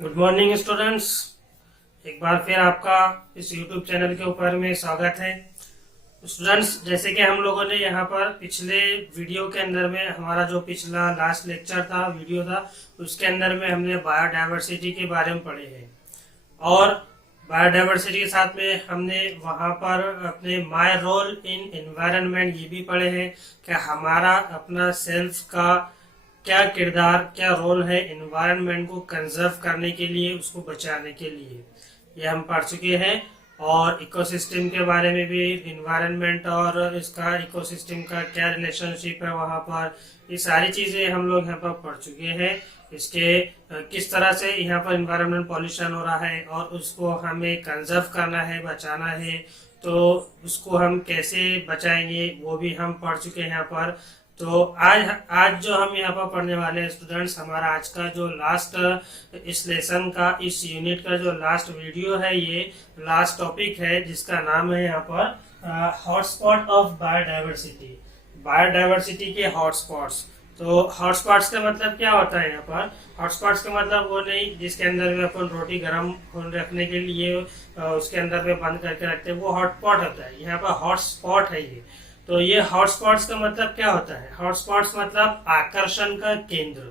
Good morning students. एक बार फिर आपका इस यूट्यूब चैनल के ऊपर में स्वागत है। स्टूडेंट्स, जैसे कि हम लोगों ने यहाँ पर पिछले वीडियो के अंदर में हमारा जो पिछला लास्ट लेक्चर था, वीडियो था, उसके अंदर में हमने बायोडायवर्सिटी के बारे में पढ़े हैं और बायोडायवर्सिटी के साथ में हमने वहाँ पर अपने माय रोल इन एनवायरनमेंट ये भी पढ़े हैं कि हमारा अपना सेल्फ का क्या किरदार, क्या रोल है एनवायरनमेंट को कंजर्व करने के लिए, उसको बचाने के लिए, ये हम पढ़ चुके हैं। और इकोसिस्टम के बारे में भी, एनवायरनमेंट और इसका इकोसिस्टम का क्या रिलेशनशिप है वहाँ पर, ये सारी चीजें हम लोग यहाँ पर पढ़ चुके हैं। इसके किस तरह से यहाँ पर एनवायरनमेंट पॉल्यूशन हो रहा है और उसको हमें कंजर्व करना है, बचाना है, तो उसको हम कैसे बचाएंगे वो भी हम पढ़ चुके हैं यहाँ पर। तो आज जो हम यहाँ पर पढ़ने वाले हैं स्टूडेंट्स, हमारा आज का जो लास्ट इस लेसन का, इस यूनिट का जो लास्ट वीडियो है, ये लास्ट टॉपिक है जिसका नाम है यहाँ पर हॉटस्पॉट ऑफ बायोडायवर्सिटी। बायोडायवर्सिटी के हॉटस्पॉट्स। तो हॉटस्पॉट्स का मतलब क्या होता है यहाँ पर? हॉटस्पॉट्स का मतलब वो नहीं जिसके अंदर में अपन रोटी गर्म रखने के लिए उसके अंदर में बंद करके रखते हैं, वो हॉटपॉट होता है। यहाँ पर हॉटस्पॉट है ये। तो ये हॉटस्पॉट्स का मतलब क्या होता है? हॉटस्पॉट्स मतलब आकर्षण का केंद्र,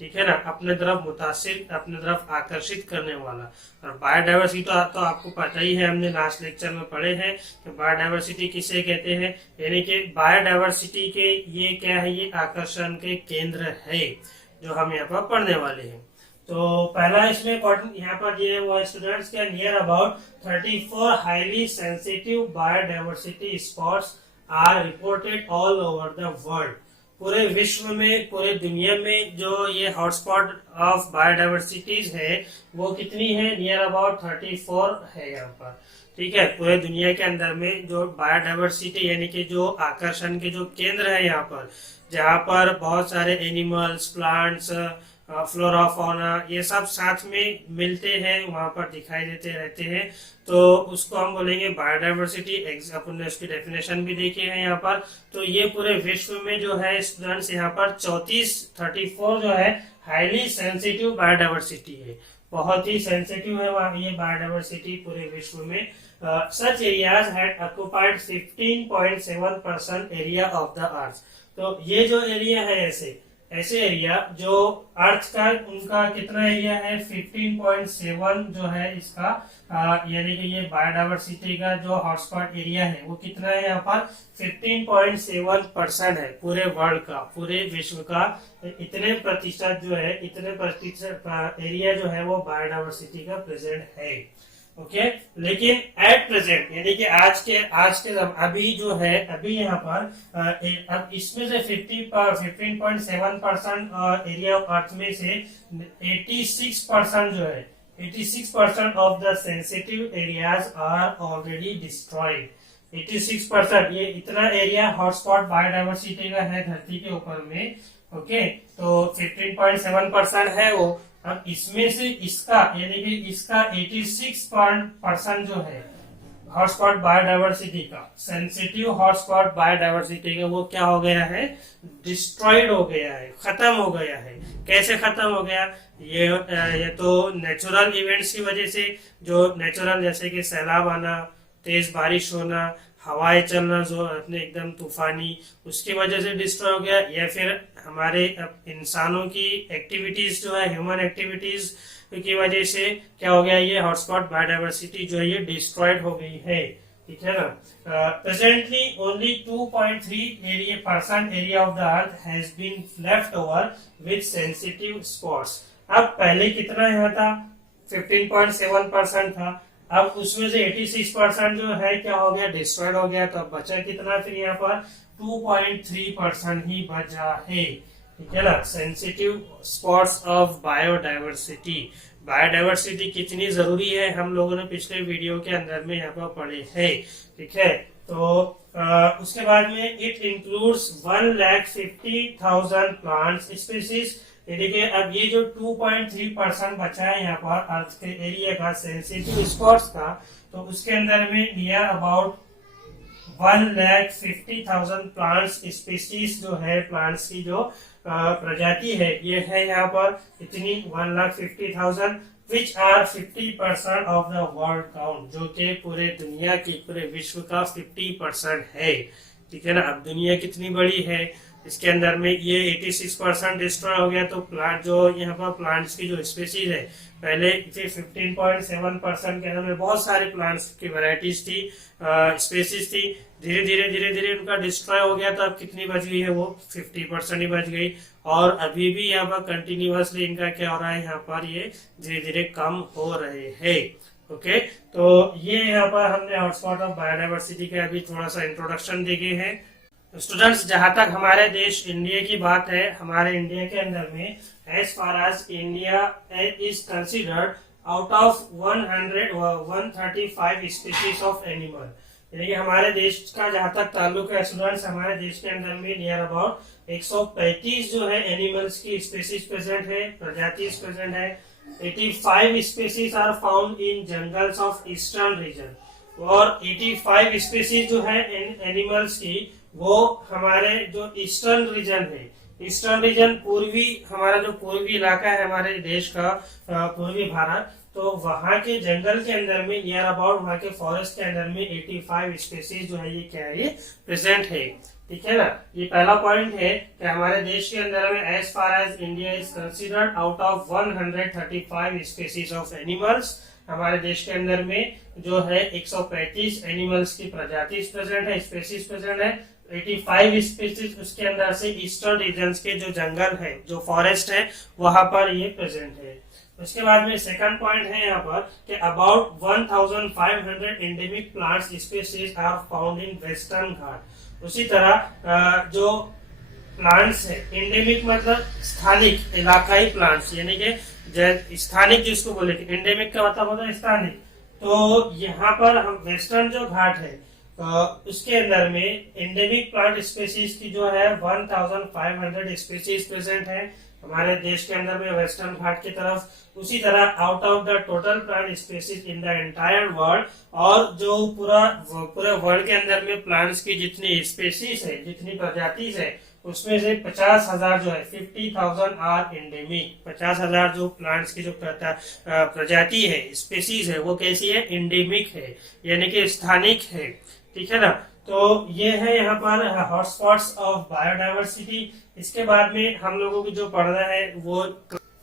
ठीक है ना, अपने तरफ मुतासिर, अपने तरफ आकर्षित करने वाला। और बायोडायवर्सिटी तो आपको पता ही है, हमने लास्ट लेक्चर में पढ़े हैं कि बायोडायवर्सिटी किसे कहते हैं। यानी कि बायोडायवर्सिटी के ये क्या है, ये आकर्षण के केंद्र है जो हम यहाँ पर पढ़ने वाले हैं। तो पहला इसमें यहाँ पर ये वो स्टूडेंट्स के near about 34 highly sensitive biodiversity spots are reported all over the world. पूरे विश्व में, पूरे दुनिया में जो ये हॉटस्पॉट ऑफ बायोडायवर्सिटीज है वो कितनी है? नियर अबाउट 34 है यहाँ पर, ठीक है। पूरे दुनिया के अंदर में जो बायोडायवर्सिटी यानी कि जो आकर्षण के जो केंद्र है यहाँ पर, जहाँ पर बहुत सारे एनिमल्स, प्लांट्स, फ्लोरा, फौना, ये सब साथ में मिलते हैं, वहां पर दिखाई देते रहते हैं, तो उसको हम बोलेंगे बायोडायवर्सिटी। अपन ने उसकी डेफिनेशन भी देखी है यहाँ पर। तो ये पूरे विश्व में जो है स्टूडेंट्स, यहाँ पर 34 जो है हाईली सेंसिटिव बायोडायवर्सिटी है, बहुत ही सेंसिटिव है वहाँ ये बायोडायवर्सिटी पूरे विश्व में। Such areas had occupied 15.7% area of the अर्थ। तो ये जो एरिया है, ऐसे एरिया जो अर्थ का, उनका कितना एरिया है? 15.7 जो है इसका, यानी कि ये बायोडायवर्सिटी का जो हॉटस्पॉट एरिया है वो कितना है यहाँ पर? 15.7% है पूरे वर्ल्ड का, पूरे विश्व का। इतने प्रतिशत जो है, इतने प्रतिशत एरिया जो है वो बायोडायवर्सिटी का प्रेजेंट है। ओके, लेकिन एट प्रेजेंट यानी कि आज के अभी जो है, अभी यहाँ पर अब इसमें से 15.7% एरिया ऑफ अर्थ में से 86% जो है, 86% of the sensitive areas are already destroyed. 86% ये इतना एरिया हॉटस्पॉट बायोडायवर्सिटी का है धरती के ऊपर में। ओके, तो 15.7% है वो। अब इसमें से इसका यानी कि इसका 86% जो है हॉटस्पॉट बायोडायवर्सिटी का, सेंसिटिव हॉटस्पॉट बायोडायवर्सिटी का, वो क्या हो गया है? डिस्ट्रॉयड हो गया है, खत्म हो गया है। कैसे खत्म हो गया? ये तो नेचुरल इवेंट्स की वजह से, जो नेचुरल जैसे कि सैलाब आना, तेज बारिश होना, हवाएं चलना जो अपने एकदम तूफानी, उसकी वजह से डिस्ट्रॉय हो गया, या फिर हमारे इंसानों की एक्टिविटीज जो है, ह्यूमन एक्टिविटीज की वजह से क्या हो गया? ये हॉटस्पॉट बायोडायवर्सिटी जो है ये डिस्ट्रॉयड हो गई है, ठीक है ना। Presently only 2.3% area of the earth has been left over with sensitive spots. अब पहले कितना यहाँ था? 15.7% था। अब उसमें से 86% जो है क्या हो गया? डिस्ट्रॉयड हो गया। तो अब बचा कितना? फिर यहाँ पर 2.3% ही बचा है, ठीक है ना। Sensitive spots of biodiversity. Biodiversity कितनी जरूरी है हम लोगों ने पिछले वीडियो के अंदर में यहाँ पर पढ़े है, ठीक है। तो उसके बाद में इट इंक्लूड्स 1,50,000 प्लांट्स स्पीसीज। देखिए अब ये जो 2.3% बचा है यहाँ पर अर्थ के एरिया का सेंसिटिव स्पॉट्स का, तो उसके अंदर में नियर अबाउट 1,50,000 प्लांट्स स्पीसीज जो है, प्लांट्स की जो प्रजाति है, ये है यहाँ पर इतनी 1,50,000, which are 50% of the world count, जो कि पूरे दुनिया की, पूरे विश्व का 50% है। ठीक है ना। अब दुनिया कितनी बड़ी है, इसके अंदर में ये 86% डिस्ट्रॉय हो गया, तो प्लांट जो यहाँ पर प्लांट्स की जो स्पेसीज है, पहले 15.7% के अंदर में बहुत सारे प्लांट्स की वैरायटीज थी, स्पेसीज थी। धीरे धीरे उनका डिस्ट्रॉय हो गया, तो अब कितनी बच गई है, वो 50% ही बच गई। और अभी भी यहाँ पर कंटिन्यूअसली इनका क्या हो रहा है, यहाँ पर ये धीरे धीरे कम हो रहे हैं। ओके, तो ये यहाँ पर हमने हॉटस्पॉट ऑफ बायोडाइवर्सिटी के अभी थोड़ा सा इंट्रोडक्शन देखे हैं। स्टूडेंट्स, जहां तक हमारे देश इंडिया की बात है, हमारे इंडिया के अंदर में as far as India is considered, out of 135 species of animal, यानी कि हमारे देश का जहां तक ताल्लुक है स्टूडेंट्स, हमारे देश के अंदर में नियर अबाउट 135 जो है एनिमल्स की स्पीशीज प्रेजेंट है, प्रजाति प्रेजेंट है। 85 species are found in jungles of eastern region, और 85 स्पीशीज जो है एनिमल्स की, वो हमारे जो ईस्टर्न रीजन है, ईस्टर्न रीजन पूर्वी, हमारा जो पूर्वी इलाका है हमारे देश का, पूर्वी भारत, तो वहां के जंगल के अंदर में नियर अबाउट, वहां के फॉरेस्ट के अंदर में 85 स्पीशीज जो है ये क्या है, प्रेजेंट है। ठीक है ना। ये पहला पॉइंट है कि हमारे देश के अंदर में as far as India is considered, out of 135 species of animals, हमारे देश के अंदर में जो है 135 एनिमल्स की प्रजाति प्रेजेंट है, स्पीशीज प्रेजेंट है। 85 स्पीशीज उसके अंदर से ईस्टर्न रीजन्स के जो जंगल है, जो फॉरेस्ट है, वहां पर ये प्रेजेंट है। उसके बाद में सेकंड पॉइंट है यहाँ पर कि about 1500 endemic plants species are found in Western Ghat. उसी तरह जो प्लांट्स है, एंडेमिक मतलब स्थानिक, इलाकाई प्लांट्स, यानी कि स्थानिक जिसको बोले, एंडेमिक का मतलब होता है स्थानिक। तो यहाँ पर हम वेस्टर्न जो घाट है उसके अंदर में एंडेमिक प्लांट स्पीशीज की जो है 1500 स्पीशीज प्रेजेंट है हमारे देश के अंदर में, वेस्टर्न घाट की तरफ। उसी तरह out of the total plant species in the entire world, और जो पूरे वर्ल्ड के अंदर में प्लांट्स की जितनी स्पीशीज है, जितनी प्रजातिज है, उसमें से 50,000 जो है, 50,000 आर एंडेमिक। 50,000 जो प्लांट्स की जो प्रजाति है, स्पीशीज है, वो कैसी है, एंडेमिक है, यानी कि स्थानिक है। ठीक है ना। तो ये है यहाँ पर हॉटस्पॉट्स ऑफ बायोडाइवर्सिटी। इसके बाद में हम लोगों को जो पढ़ना है वो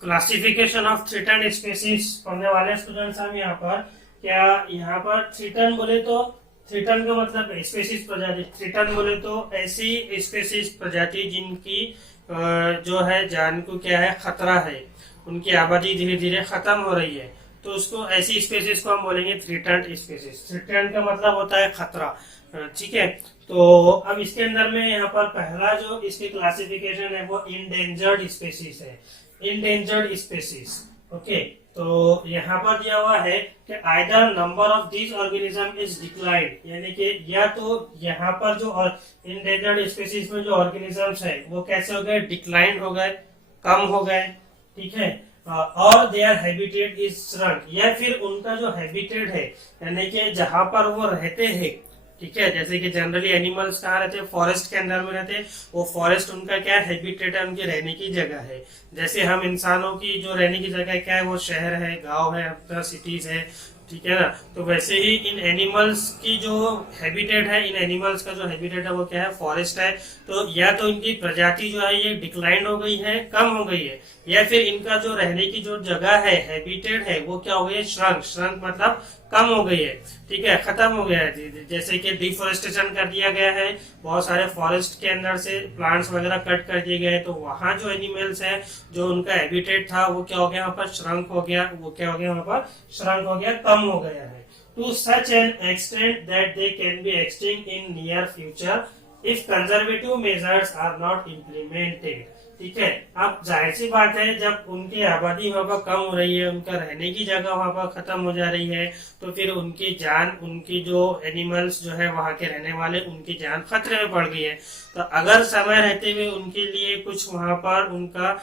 क्लासिफिकेशन ऑफ थ्रेटन्ड स्पीशीज पढ़ने वाले स्टूडेंट्स हम यहाँ पर। क्या यहाँ पर थ्रेटन बोले तो, थ्रेटन का मतलब स्पीशीज प्रजाति, थ्रेटन बोले तो ऐसी स्पीशीज प्रजाति जिनकी जो है जान को क्या है, खतरा है, उनकी आबादी धीरे धीरे खत्म हो रही है, तो उसको ऐसी स्पीशीज को हम बोलेंगे थ्रेटन्ड स्पीशीज। थ्रेटन्ड का मतलब होता है खतरा। ठीक है। तो अब इसके अंदर में यहाँ पर पहला जो इसकी क्लासिफिकेशन है वो इंडेंजर्ड स्पीशीज है, इंडेंजर्ड स्पीशीज। ओके, तो यहाँ पर दिया हुआ है कि either number of this organism is declined, यानी कि या तो यहाँ पर जो इंडेंजर्ड स्पीशीज में जो ऑर्गेनिजम्स है वो कैसे हो गए, डिक्लाइंड हो गए, कम हो गए। ठीक है। और देयर हैबिटेट इज श्रंक, या फिर उनका जो हैबिटेट है, यानी कि जहां पर वो रहते हैं, ठीक है, जैसे कि जनरली एनिमल्स कहाँ रहते हैं, फॉरेस्ट के अंदर में रहते हैं, वो फॉरेस्ट उनका क्या हैबिटेट है, उनकी रहने की जगह है। जैसे हम इंसानों की जो रहने की जगह क्या है, वो शहर है, गांव है, अपना सिटीज है, ठीक है ना। तो वैसे ही इन एनिमल्स की जो हैबिटेट है, इन एनिमल्स का जो हैबिटेट है वो क्या है, फॉरेस्ट है। तो या तो इनकी प्रजाति जो है ये डिक्लाइन हो गई है, कम हो गई है, या फिर इनका जो रहने की जो जगह है, हैबिटेट है, वो क्या हो गई है, श्रंक। श्रंक मतलब कम हो गई है, ठीक है, खत्म हो गया है। जैसे कि डिफोरेस्टेशन कर दिया गया है, बहुत सारे फॉरेस्ट के अंदर से प्लांट्स वगैरह कट कर दिए गए, तो वहां जो एनिमल्स है, जो उनका हैबिटेट था, वो क्या हो गया, वहां पर श्रंक हो गया, वो क्या हो गया, वहां पर श्रंक हो गया, कम हो गया है। To such an extent that they can be extinct in near future if conservative measures are not implemented. ठीक है। अब जाहिर सी बात है, जब उनकी आबादी वहां पर कम हो रही है, उनका रहने की जगह वहां पर खत्म हो जा रही है, तो फिर उनकी जान, उनकी जो एनिमल्स जो है वहां के रहने वाले, उनकी जान खतरे में पड़ गई है। तो अगर समय रहते हुए उनके लिए कुछ वहां पर उनका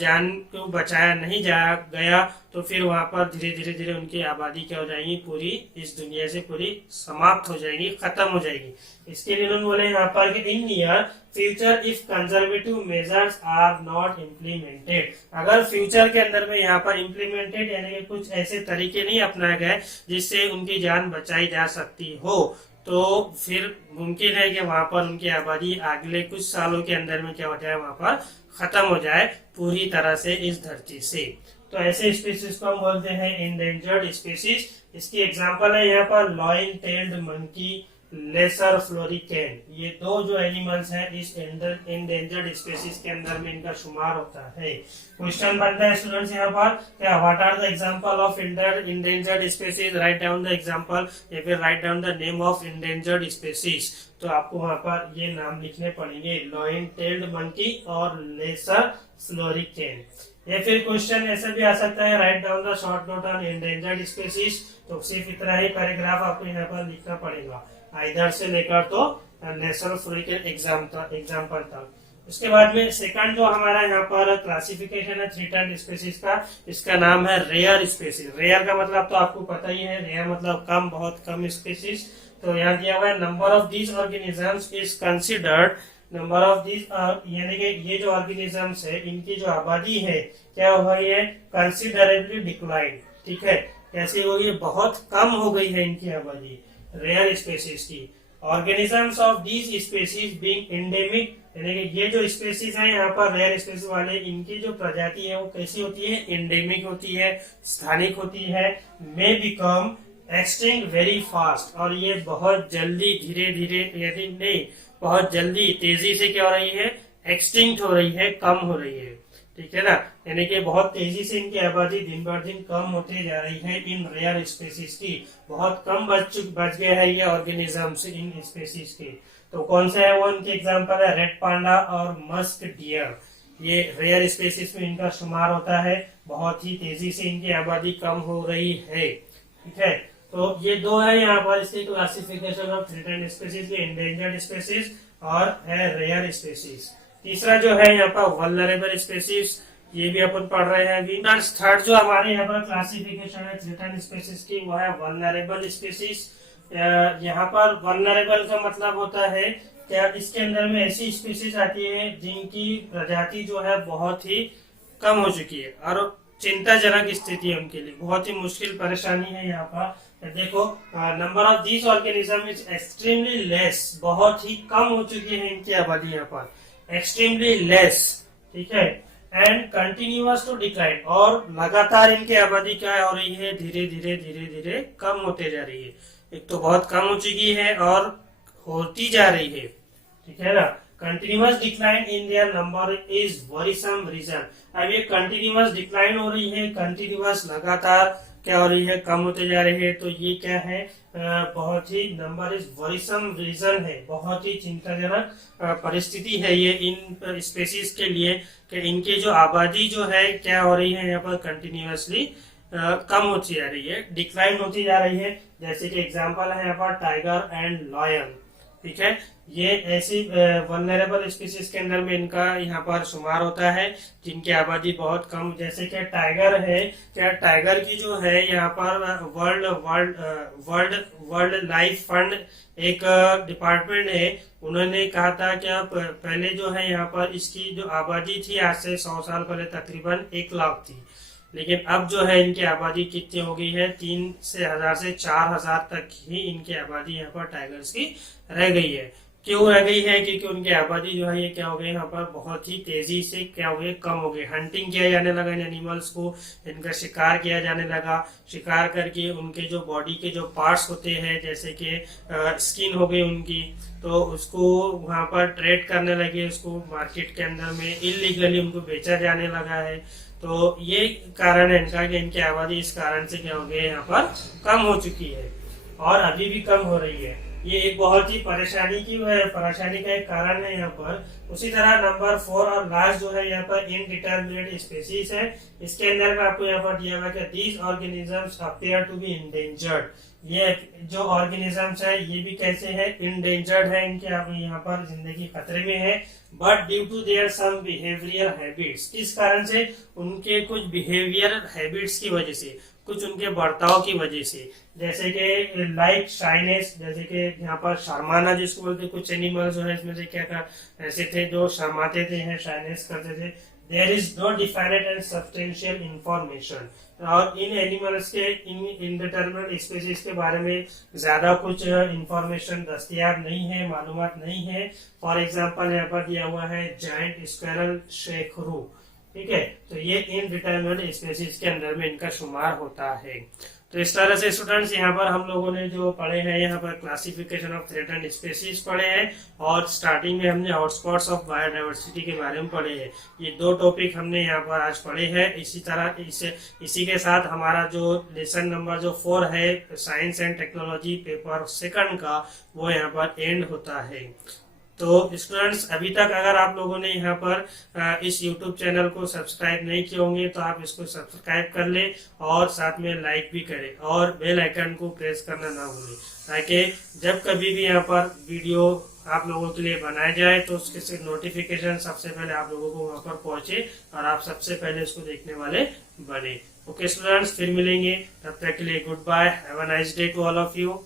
जान को बचाया नहीं जा गया, तो फिर वहां पर धीरे धीरे उनकी आबादी क्या हो जाएगी, पूरी इस दुनिया से पूरी समाप्त हो जाएगी, खत्म हो जाएगी। इसके लिए उन्होंने बोले यहाँ पर कि in near future if conservative measures are not implemented, अगर फ्यूचर के अंदर में यहाँ पर इम्प्लीमेंटेड यानी कि कुछ ऐसे तरीके नहीं अपनाए गए जिससे उनकी जान बचाई जा सकती हो, तो फिर मुमकिन है कि वहां पर उनकी आबादी अगले कुछ सालों के अंदर में क्या हो जाए, वहां पर खत्म हो जाए पूरी तरह से इस धरती से। तो ऐसे स्पीसीज को हम बोलते हैं इंडेंजर्ड स्पीसीज। इसकी एग्जांपल है यहाँ पर लॉइन टेल्ड मंकी, लेसर फ्लोरिकेन, ये दो जो एनिमल्स हैं इस इंडेंजर्ड स्पीसीज के अंदर में इनका शुमार होता है। क्वेश्चन बनता है स्टूडेंट्स यहाँ पर क्या, what are the example of endangered species, write down the example या फिर write down the name of endangered species. तो आपको वहां पर ये नाम लिखने पड़ेंगे, लॉइन टेल्ड मंकी और लेसर फ्लोरिकेन। या फिर क्वेश्चन ऐसा भी आ सकता है, write down the short note on endangered species. तो सिर्फ इतना ही पैराग्राफ आपको यहाँ पर लिखना पड़ेगा, इधर से लेकर तो लेसर फ्लोरिकेन एग्जाम्पल तक। उसके बाद में सेकंड जो हमारा यहाँ पर क्लासिफिकेशन है थ्रेटेंड स्पीसीज का, इसका नाम है रेयर स्पीसीज। रेयर का मतलब तो आपको पता ही है, रेयर मतलब कम, बहुत कम स्पीसीज। तो यहाँ दिया हुआ है number of these organisms is considered, number of these यानी कि ये जो ऑर्गेनिजम्स है इनकी जो आबादी है क्या हो गई है, कंसिडरेबली डिक्लाइन। ठीक है, कैसे हो गई, बहुत कम हो गई है इनकी आबादी रेयर स्पीसीज की। Organisms of these species being endemic, यानी कि ये जो स्पीसीज है यहाँ पर रेयर स्पीसीज वाले, इनकी जो प्रजाति है वो कैसी होती है, एंडेमिक होती है, स्थानिक होती है। May become extinct very fast, और ये बहुत जल्दी धीरे धीरे यदि नहीं बहुत जल्दी तेजी से क्या हो रही है, एक्सटिंक्ट हो रही है, कम हो रही है। ठीक है ना, यानी कि बहुत तेजी से इनकी आबादी दिन ब दिन कम होते जा रही है इन रेयर स्पीसीज की, बहुत कम बच गए हैं ये ऑर्गेनिजम्स इन स्पीसीज के। तो कौन से है वो, इनके एग्जांपल है रेड पांडा और मस्क डियर, ये रेयर स्पीसीज में इनका शुमार होता है, बहुत ही तेजी से इनकी आबादी कम हो रही है। ठीक है, तो ये दो है यहाँ पर इसकी classification of threatened species, endangered species और है रेयर स्पीसीज। तीसरा जो है यहाँ पर वल्नरेबल स्पीसीज, ये भी अपन पढ़ रहे हैं अभी। थर्ड जो हमारे यहाँ पर क्लासिफिकेशन है थ्रेटेंड स्पीसीज की वो है वल्नरेबल स्पीसीज। यहाँ पर वल्नरेबल का मतलब होता है क्या, इसके अंदर में ऐसी स्पीसीज आती है जिनकी प्रजाति जो है बहुत ही कम हो चुकी है और चिंताजनक स्थिति है उनके लिए, बहुत ही मुश्किल परेशानी है यहाँ पर। देखो number of these organism is extremely less, बहुत ही कम हो चुकी है इनकी आबादी यहाँ पर, एक्सट्रीमली लेस। ठीक है, एंड कंटिन्यूअस टू डिक्लाइन, और लगातार इनकी आबादी क्या हो रही है, धीरे धीरे कम होते जा रही है। एक तो बहुत कम हो चुकी है और होती जा रही है। ठीक है ना, continuous decline in their number is worrisome reason. अब ये कंटिन्यूअस डिक्लाइन हो रही है, कंटिन्यूअस लगातार क्या हो रही है, कम होते जा रही है, तो ये क्या है, बहुत ही नंबर इज वरीसम रीजन है, बहुत ही चिंताजनक परिस्थिति है ये इन स्पेसीज के लिए कि इनकी जो आबादी जो है क्या हो रही है यहाँ पर कंटिन्यूअसली कम होती जा रही है, डिक्लाइन होती जा रही है। जैसे कि एग्जांपल है यहाँ पर टाइगर एंड लायन। ठीक है, ये ऐसी वल्नरेबल स्पीसीज के अंदर में इनका यहाँ पर शुमार होता है जिनकी आबादी बहुत कम। जैसे कि टाइगर है, क्या टाइगर की जो है यहाँ पर वर्ल्ड लाइफ फंड एक डिपार्टमेंट है, उन्होंने कहा था कि पहले जो है यहाँ पर इसकी जो आबादी थी आज से 100 साल पहले तकरीबन 1 लाख थी, लेकिन अब जो है इनकी आबादी कितनी हो गई है, 3,000 से 4,000 तक ही इनकी आबादी यहाँ पर टाइगर्स की रह गई है। क्यों रह गई है, क्योंकि उनकी आबादी जो है ये क्या हो गई यहाँ पर बहुत ही तेजी से क्या हो गई, कम हो गई। हंटिंग किया जाने लगा इन एनिमल्स को, इनका शिकार किया जाने लगा, शिकार करके उनके जो बॉडी के जो पार्ट्स होते हैं जैसे कि स्किन हो गई उनकी, तो उसको वहां पर ट्रेड करने लगे, उसको मार्केट के अंदर में इलीगली उनको बेचा जाने लगा है। तो ये कारण है इनका कि इनकी आबादी इस कारण से क्या हो गई यहाँ पर कम हो चुकी है और अभी भी कम हो रही है। ये एक बहुत ही परेशानी का एक कारण है यहाँ पर। उसी तरह नंबर 4 और लास्ट जो है यहाँ पर इनडिटरमिनेट स्पीसीज है। इसके अंदर में आपको यहाँ पर दिया हुआ है these organisms appear to be endangered. ये जो ऑर्गेनिजम्स है ये भी कैसे है, इंडेंजर्ड है, इनके यहाँ पर जिंदगी खतरे में है। But due to their some behaviour habits, किस कारण से, उनके कुछ बिहेवियर हैबिट्स की वजह से, कुछ उनके बर्ताव की वजह से, जैसे कि लाइक शाइनेस, जैसे कि यहाँ पर शर्माना जिसको बोलते, कुछ एनिमल्स जो है इसमें से क्या कर ऐसे थे जो शर्माते थे, शाइनेस करते थे। There is no definite and substantial information, और इन एनिमल्स के, इन इनडिटरमिनेट स्पीसीज के बारे में ज्यादा कुछ इंफॉर्मेशन दस्तियाब नहीं है, मालूमात नहीं है। फॉर एग्जांपल यहाँ पर दिया हुआ है जायंट स्क्वेरल शेखरू, ठीक है, तो ये इनडिटरमिनेट स्पीसीज के अंदर में इनका शुमार होता है। तो इस तरह से स्टूडेंट्स यहाँ पर हम लोगों ने जो पढ़े हैं, यहाँ पर क्लासिफिकेशन ऑफ थ्रेटन्ड स्पीसीज पढ़े हैं, और स्टार्टिंग में हमने हॉटस्पॉट्स ऑफ बायोडाइवर्सिटी के बारे में पढ़े हैं। ये दो टॉपिक हमने यहाँ पर आज पढ़े हैं। इसी तरह इसी के साथ हमारा जो लेसन नंबर जो 4 है science and technology paper second का, वो यहाँ पर एंड होता है। तो स्टूडेंट्स, अभी तक अगर आप लोगों ने यहाँ पर इस YouTube चैनल को सब्सक्राइब नहीं किए होंगे तो आप इसको सब्सक्राइब कर ले, और साथ में लाइक भी करें, और बेल आइकन को प्रेस करना ना भूलें, ताकि जब कभी भी यहाँ पर वीडियो आप लोगों के लिए बनाया जाए तो उसके नोटिफिकेशन सबसे पहले आप लोगों को वहाँ पर पहुंचे और आप सबसे पहले इसको देखने वाले बने। ओके स्टूडेंट्स, फिर मिलेंगे, तब तक के लिए good bye, have a nice day to all of you.